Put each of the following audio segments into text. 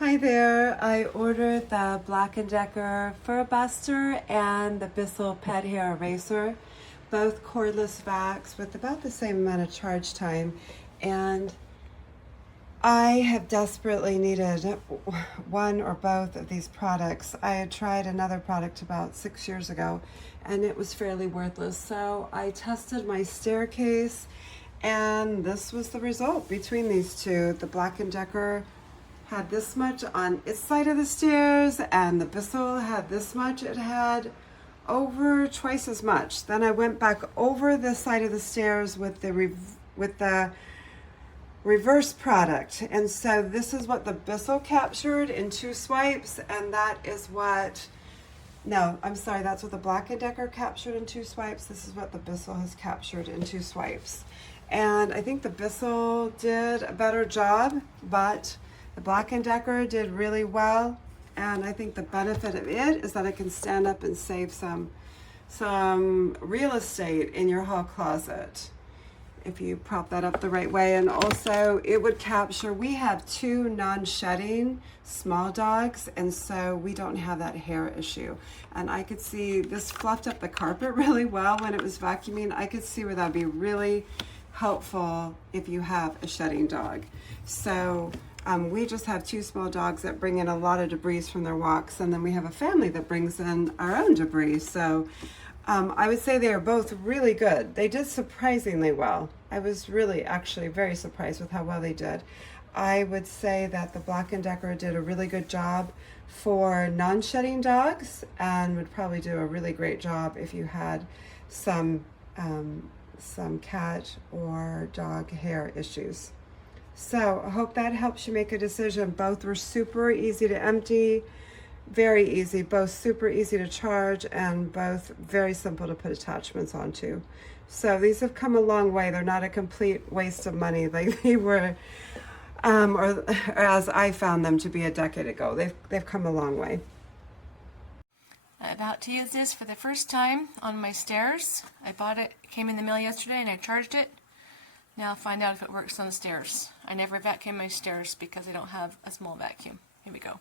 Hi there, I ordered the BLACK+DECKER furbuster and the Bissell pet hair eraser, both cordless vacs with about the same amount of charge time, and I have desperately needed one or both of these products. I had tried another product about 6 years ago and it was fairly worthless, so I tested my staircase and this was the result between these two. The BLACK+DECKER had this much on its side of the stairs and the Bissell had this much. It had over twice as much. Then I went back over the side of the stairs with the reverse product, and so this is what the Bissell captured in 2 swipes, and that is what, no, I'm sorry, that's what the BLACK+DECKER captured in 2 swipes. This is what the Bissell has captured in 2 swipes. And I think the Bissell did a better job, but the BLACK+DECKER did really well, and I think the benefit of it is that it can stand up and save some real estate in your hall closet if you prop that up the right way. And also it would capture, we have 2 non-shedding small dogs, and so we don't have that hair issue. And I could see this fluffed up the carpet really well when it was vacuuming. I could see where that'd be really helpful if you have a shedding dog. So we just have 2 small dogs that bring in a lot of debris from their walks, and then we have a family that brings in our own debris. So I would say they are both really good. They did surprisingly well. I was really actually very surprised with how well they did. I would say that the BLACK+DECKER did a really good job for non-shedding dogs and would probably do a really great job if you had some cat or dog hair issues. So I hope that helps you make a decision. Both were super easy to empty, very easy, both super easy to charge, and both very simple to put attachments onto. So these have come a long way. They're not a complete waste of money like they were, or as I found them to be a decade ago. They've come a long way. I'm about to use this for the first time on my stairs. I bought it, came in the mail yesterday, and I charged it. Now I'll find out if it works on the stairs. I never vacuum my stairs because I don't have a small vacuum. Here we go.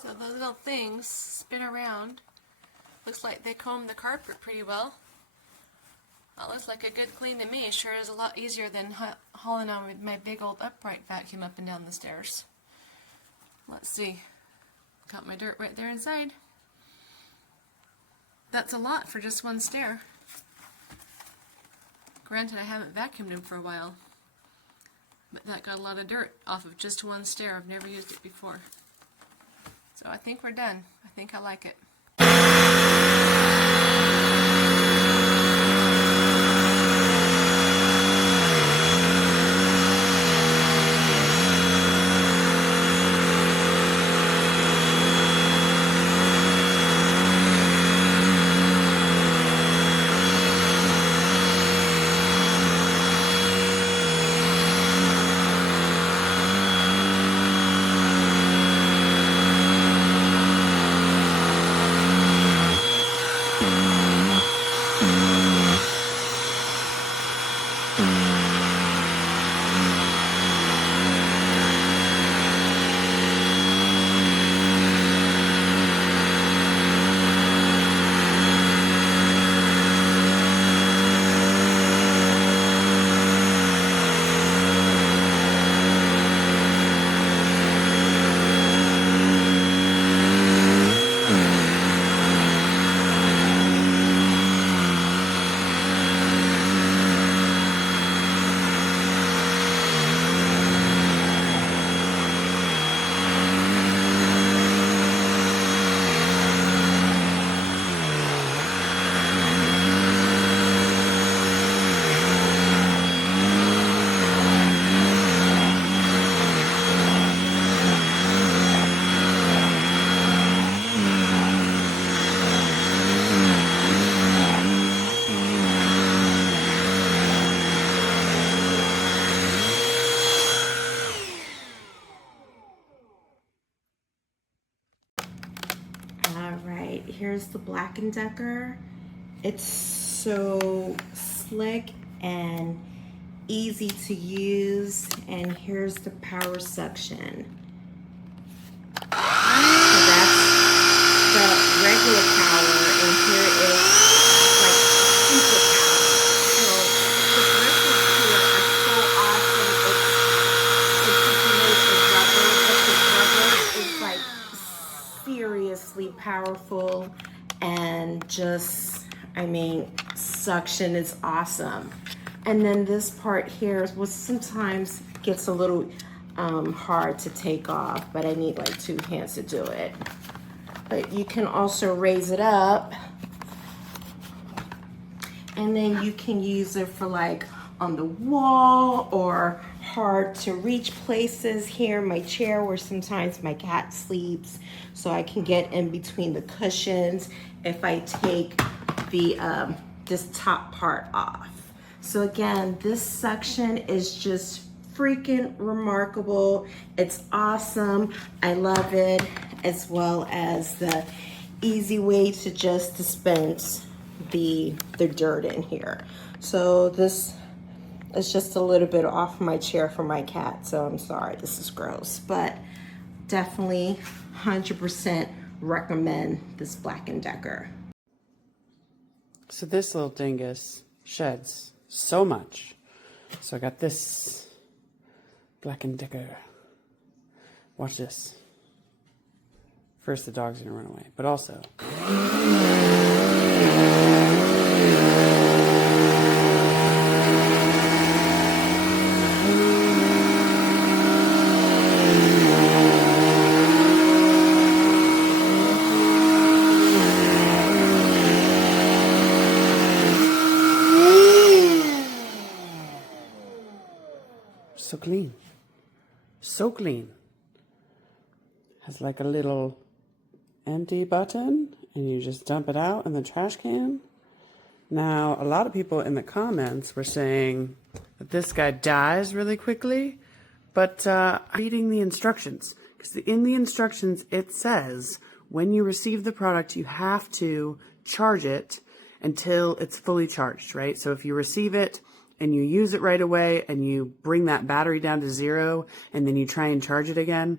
So those little things spin around. Looks like they comb the carpet pretty well. That looks like a good clean to me. It sure is a lot easier than hauling on with my big old upright vacuum up and down the stairs. Let's see. Got my dirt right there inside. That's a lot for just one stair. Granted, I haven't vacuumed them for a while, but that got a lot of dirt off of just one stair. I've never used it before. So I think we're done. I think I like it. here's the Black & Decker. It's so slick and easy to use, and here's the power section. So that's the regular power, and here is like super power. So the bristles here are so awesome. It's made of rubber, but the rubber is like seriously powerful, and just, I mean, suction is awesome. And then this part here is what sometimes gets a little hard to take off, but I need like 2 hands to do it. But you can also raise it up, and then you can use it for like on the wall or hard to reach places. Here, my chair where sometimes my cat sleeps, so I can get in between the cushions if I take the this top part off. So again, this section is just freaking remarkable. It's awesome. I love it, as well as the easy way to just dispense the dirt in here. So this is just a little bit off my chair for my cat, so I'm sorry, this is gross, but definitely 100% recommend this Black & Decker. So this little dingus sheds so much. So I got this Black & Decker. Watch this. First the dog's gonna run away, but also so clean. So clean. Has like a little empty button, and you just dump it out in the trash can. Now, a lot of people in the comments were saying that this guy dies really quickly, but reading the instructions, because in the instructions it says when you receive the product, you have to charge it until it's fully charged, right? So if you receive it and you use it right away and you bring that battery down to 0 and then you try and charge it again,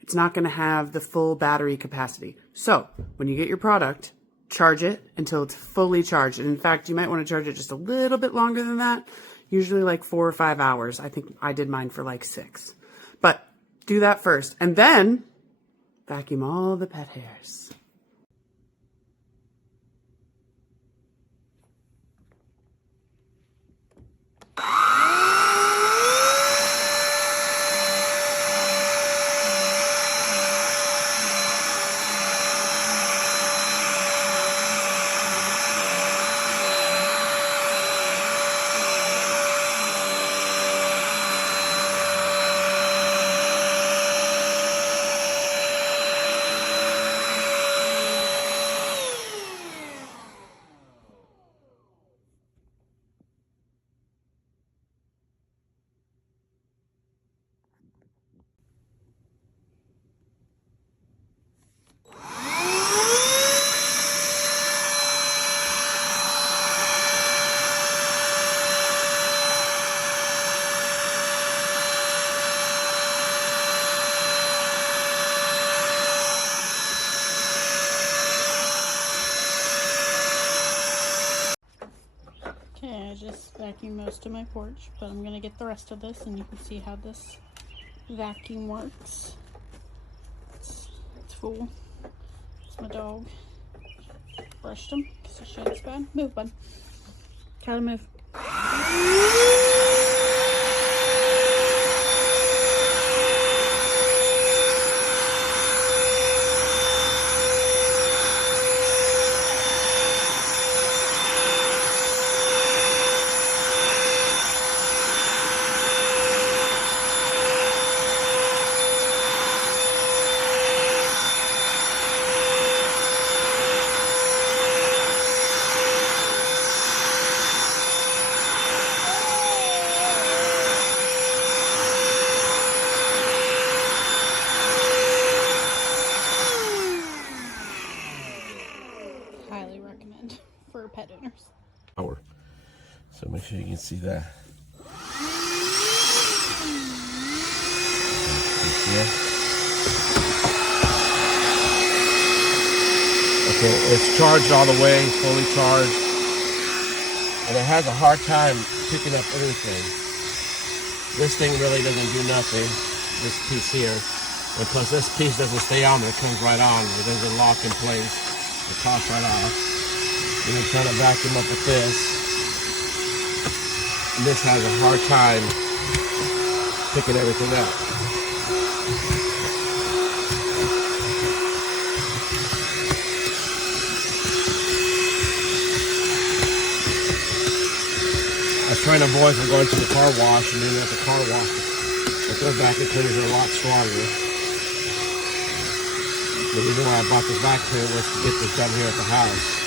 it's not going to have the full battery capacity. So when you get your product, charge it until it's fully charged. And in fact, you might want to charge it just a little bit longer than that, usually like 4 or 5 hours. I think I did mine for like 6. But do that first, and then vacuum all the pet hairs. Okay, I just vacuumed most of my porch, but I'm going to get the rest of this, and you can see how this vacuum works. It's full. It's my dog. Brushed him because the shed's bad. Move, bud. Try to move. sure you can see that. Okay, it's charged all the way, fully charged, and it has a hard time picking up anything. This thing really doesn't do nothing, this piece here, and plus this piece doesn't stay on there, it comes right on, it doesn't lock in place, it pops right off. And then trying to vacuum up with this, and this has a hard time picking everything up. I was trying to avoid from going to the car wash, and then at the car wash, but their vacuum cleaners are a lot stronger. The reason why I bought this vacuum cleaner was to get this done here at the house.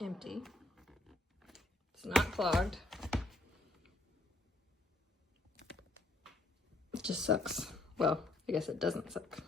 Empty. It's not clogged. It just sucks. Well, I guess it doesn't suck.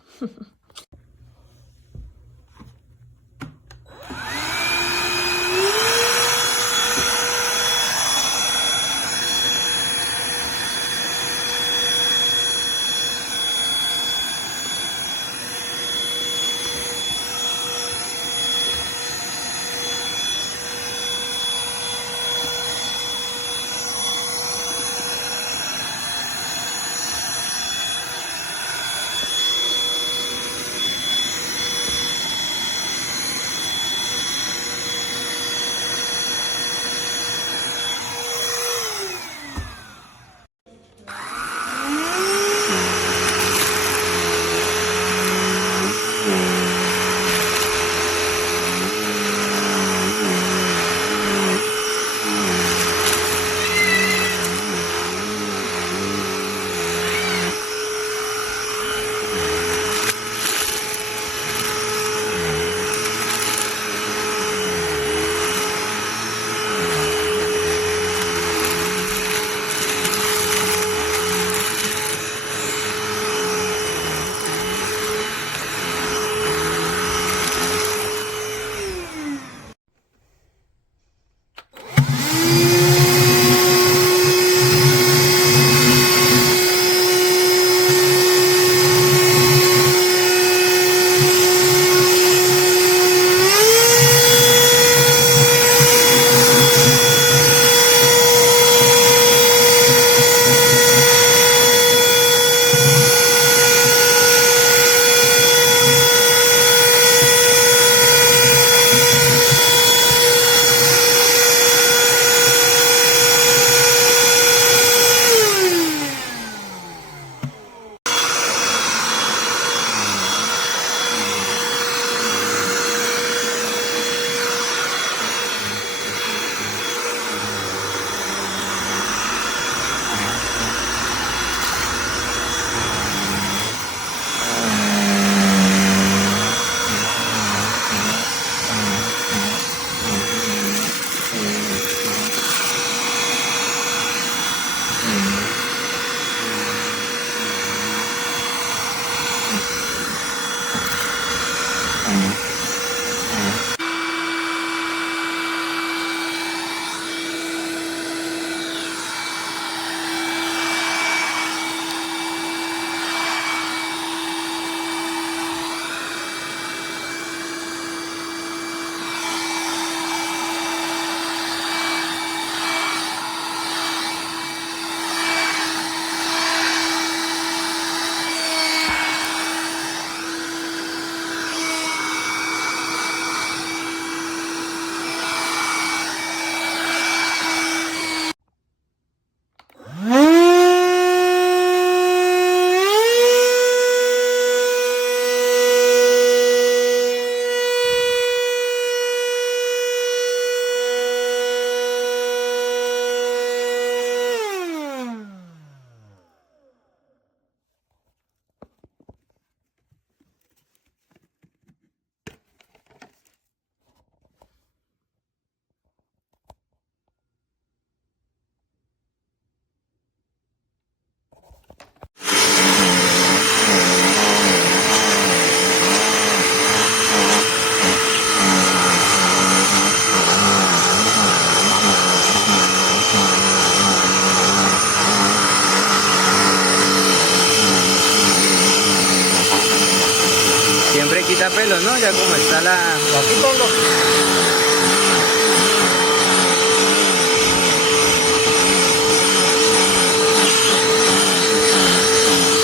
pelo, ¿no? Ya como está la... Aquí pongo.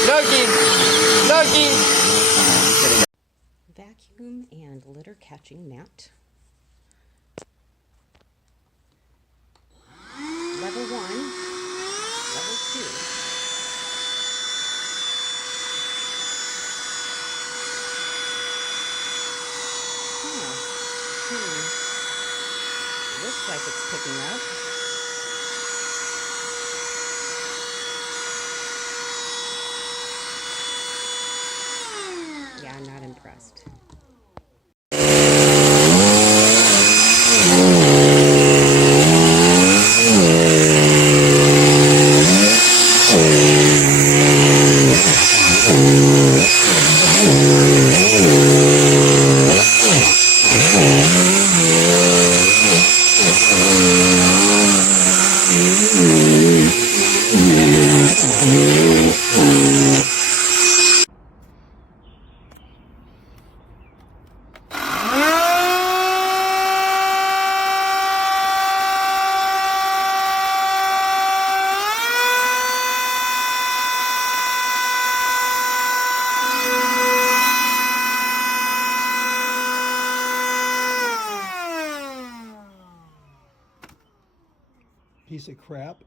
Loki! Loki! Vacuum and litter catching mat. Level 1, level 2. Looks like it's picking up. Yeah, I'm not impressed. Piece of crap.